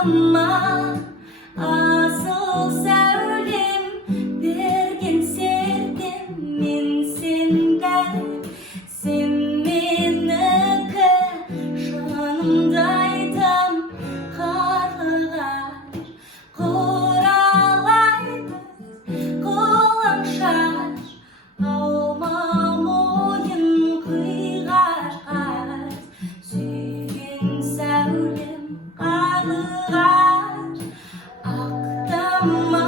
ardama asıl sevdim bergen sevdim men senden sen meniki жанымда айтам қарлығаш құралайбыз қолың шаш алма мойын қиғаш қағаз сүйген сәулем қарлығаш ақтама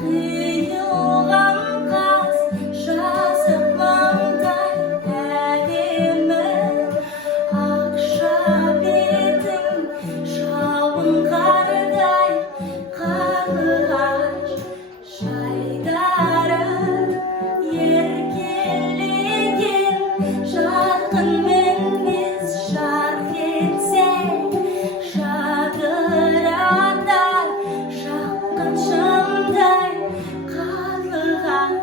қиылған қаз жазық маңдай әдемі ақша бетің жауын қардай қарлығаш жайдары еркелеген жарқын мінез жарқ етсе жадыратар жаққан шамдай қарлығаш